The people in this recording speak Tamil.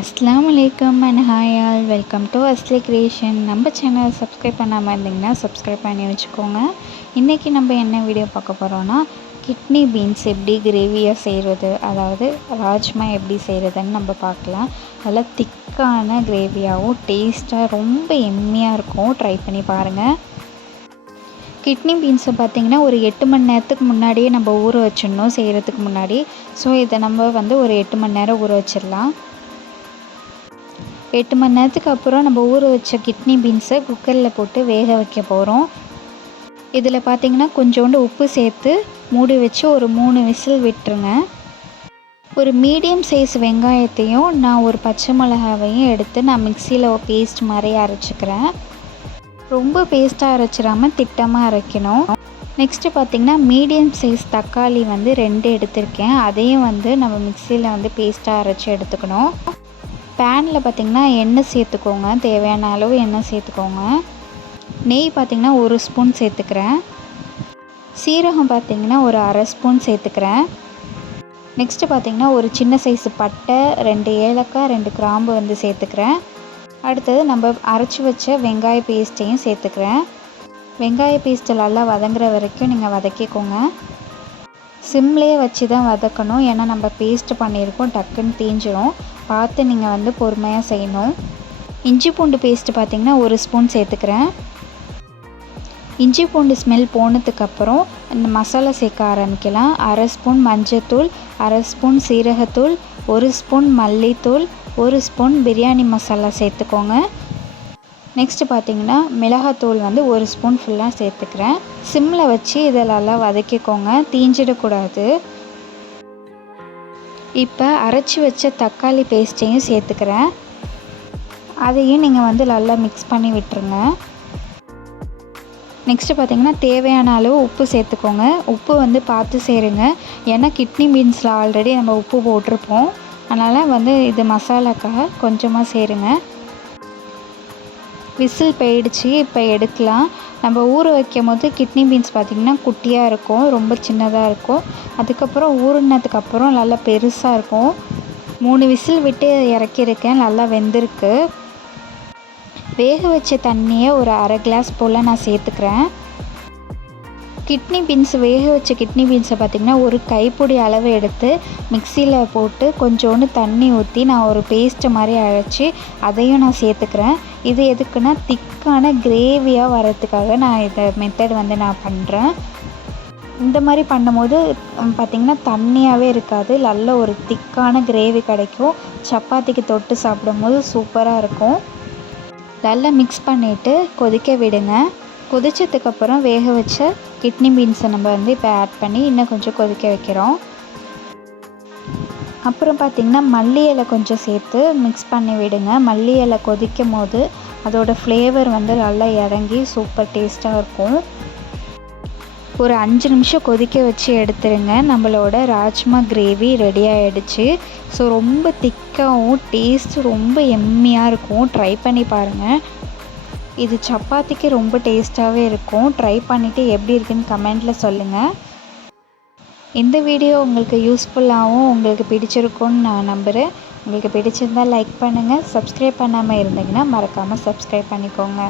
அஸ்ஸலாமுஅலைக்கும் and hi all, welcome to Asli creation. நம்ம சேனல் சப்ஸ்கிரைப் பண்ணாமல் இருந்தீங்கன்னா சப்ஸ்கிரைப் பண்ணி வச்சுக்கோங்க. இன்றைக்கி நம்ம என்ன வீடியோ பார்க்க போகிறோன்னா, கிட்னி பீன்ஸ் எப்படி கிரேவியாக செய்கிறது, அதாவது ராஜ்மா எப்படி செய்கிறதுன்னு நம்ம பார்க்கலாம். நல்லா திக்கான கிரேவியாகவும் டேஸ்ட்டாக ரொம்ப எம்மியாக இருக்கும். ட்ரை பண்ணி பாருங்கள். கிட்னி பீன்ஸை பார்த்திங்கன்னா ஒரு 8 மணி நேரத்துக்கு முன்னாடியே நம்ம ஊற வச்சிடணும் செய்கிறதுக்கு முன்னாடி. ஸோ இதை நம்ம ஒரு 8 மணி நேரம் ஊற வச்சிடலாம். 8 மணி நேரத்துக்கு அப்புறம் நம்ம ஊற வச்ச கிட்னி பீன்ஸை குக்கரில் போட்டு வேக வைக்க போகிறோம். இதில் பார்த்திங்கன்னா கொஞ்சோண்டு உப்பு சேர்த்து மூடி வச்சு ஒரு 3 விசில் விட்டுருங்க. ஒரு மீடியம் சைஸ் வெங்காயத்தையும் நான் ஒரு பச்சை மிளகாவையும் எடுத்து நான் மிக்சியில் பேஸ்ட் மாதிரி அரைச்சிக்கிறேன். ரொம்ப பேஸ்ட்டாக அரைச்சிடாமல் திட்டமாக அரைக்கணும். நெக்ஸ்ட்டு பார்த்திங்கன்னா மீடியம் சைஸ் தக்காளி 2 எடுத்திருக்கேன். அதையும் நம்ம மிக்சியில் பேஸ்ட்டாக அரைச்சி எடுத்துக்கணும். பேனில் பார்த்திங்கன்னா எண்ணெய் சேர்த்துக்கோங்க, தேவையான அளவு எண்ணெய் சேர்த்துக்கோங்க. நெய் பார்த்திங்கன்னா 1 ஸ்பூன் சேர்த்துக்கிறேன். சீரகம் பார்த்திங்கன்னா ஒரு 1/2 ஸ்பூன் சேர்த்துக்கிறேன். நெக்ஸ்ட்டு பார்த்திங்கன்னா ஒரு சின்ன சைஸு பட்டை, 2 ஏலக்காய், 2 கிராம்பு சேர்த்துக்கிறேன். அடுத்தது நம்ம அரைச்சி வச்ச வெங்காய பேஸ்ட்டையும் சேர்த்துக்கிறேன். வெங்காய பேஸ்ட்டு நல்லா வதங்குற வரைக்கும் நீங்கள் வதக்கிக்கோங்க. சிம்லேயே வச்சு தான் வதக்கணும், ஏன்னா நம்ம பேஸ்ட்டு பண்ணியிருக்கோம், டக்குன்னு தீஞ்சிரும். பார்த்து நீங்கள் பொறுமையாக செய்யணும். இஞ்சி பூண்டு பேஸ்ட்டு பார்த்திங்கன்னா 1 ஸ்பூன் சேர்த்துக்கிறேன். இஞ்சி பூண்டு ஸ்மெல் போனதுக்கப்புறம் இந்த மசாலா சேர்க்க ஆரம்பிக்கலாம். 1/2 ஸ்பூன் மஞ்சத்தூள், 1/2 ஸ்பூன் சீரகத்தூள், 1 ஸ்பூன் மல்லித்தூள், 1 ஸ்பூன் பிரியாணி மசாலா சேர்த்துக்கோங்க. நெக்ஸ்ட்டு பார்த்திங்கன்னா மிளகாத்தூள் 1 ஸ்பூன் ஃபுல்லாக சேர்த்துக்கிறேன். சிம்மில் வச்சு இதெல்லாம் வதக்கிக்கோங்க, தீஞ்சிடக்கூடாது. இப்போ அரைச்சி வச்ச தக்காளி பேஸ்ட்டையும் சேர்த்துக்கிறேன். அதையும் நீங்கள் நல்லா மிக்ஸ் பண்ணி விட்டுருங்க. நெக்ஸ்ட்டு பார்த்திங்கன்னா தேவையான அளவு உப்பு சேர்த்துக்கோங்க. உப்பு பார்த்து சேருங்க, ஏன்னா கிட்னி பீன்ஸில் ஆல்ரெடி நம்ம உப்பு போட்டிருப்போம். அதனால் இது மசாலாக்காக கொஞ்சமாக சேருங்க. விசில் போயிடுச்சு, இப்போ எடுக்கலாம். நம்ம ஊற வைக்கும் போது கிட்னி பீன்ஸ் பார்த்திங்கன்னா குட்டியாக இருக்கும், ரொம்ப சின்னதாக இருக்கும். அதுக்கப்புறம் ஊறினதுக்கப்புறம் நல்லா பெருசாக இருக்கும். 3 விசில் விட்டு இறக்கியிருக்கேன், நல்லா வெந்திருக்கு. வேக வச்ச தண்ணியை ஒரு 1/2 கிளாஸ் போல் நான் சேர்த்துக்கிறேன். கிட்னி பீன்ஸ் வேக வச்ச கிட்னி பீன்ஸை பார்த்திங்கன்னா ஒரு கைப்பிடி அளவு எடுத்து மிக்சியில் போட்டு கொஞ்சோண்டு தண்ணி ஊற்றி நான் ஒரு பேஸ்ட்டு மாதிரி அரைச்சி அதையும் நான் சேர்த்துக்கிறேன். இது எதுக்குன்னா திக்கான கிரேவியாக வரதுக்காக நான் இதை மெத்தட் நான் பண்ணுறேன். இந்த மாதிரி பண்ணும்போது பார்த்திங்கன்னா தண்ணியாகவே இருக்காது, நல்ல ஒரு திக்கான கிரேவி கிடைக்கும். சப்பாத்திக்கு தொட்டு சாப்பிடும்போது சூப்பராக இருக்கும். நல்லா மிக்ஸ் பண்ணிவிட்டு கொதிக்க விடுங்க. கொதிச்சதுக்கப்புறம் வேக வச்ச கிட்னி பீன்ஸை நம்ம இப்போ ஆட் பண்ணி இன்னும் கொஞ்சம் கொதிக்க வைக்கிறோம். அப்புறம் பார்த்திங்கன்னா மல்லி இலை கொஞ்சம் சேர்த்து மிக்ஸ் பண்ணி விடுங்க. மல்லி இலை கொதிக்கும் போது அதோட ஃப்ளேவர் நல்லா இறங்கி சூப்பர் டேஸ்ட்டாக இருக்கும். ஒரு 5 நிமிஷம் கொதிக்க வச்சு எடுத்துருங்க. நம்மளோட ராஜ்மா கிரேவி ரெடி ஆகிடுச்சு. ஸோ ரொம்ப திக்காகவும் டேஸ்ட்டு ரொம்ப எம்மியாக இருக்கும். ட்ரை பண்ணி பாருங்கள். இது சப்பாத்திக்கு ரொம்ப டேஸ்ட்டாகவே இருக்கும். ட்ரை பண்ணிவிட்டு எப்படி இருக்குன்னு கமெண்ட்டில் சொல்லுங்கள். இந்த வீடியோ உங்களுக்கு யூஸ்ஃபுல்லாகவும் உங்களுக்கு பிடிச்சிருக்கும்னு நான் நம்புகிறேன். உங்களுக்கு பிடிச்சிருந்தால் லைக் பண்ணுங்கள். சப்ஸ்கிரைப் பண்ணாமல் இருந்தீங்கன்னா மறக்காமல் சப்ஸ்கிரைப் பண்ணிக்கோங்க.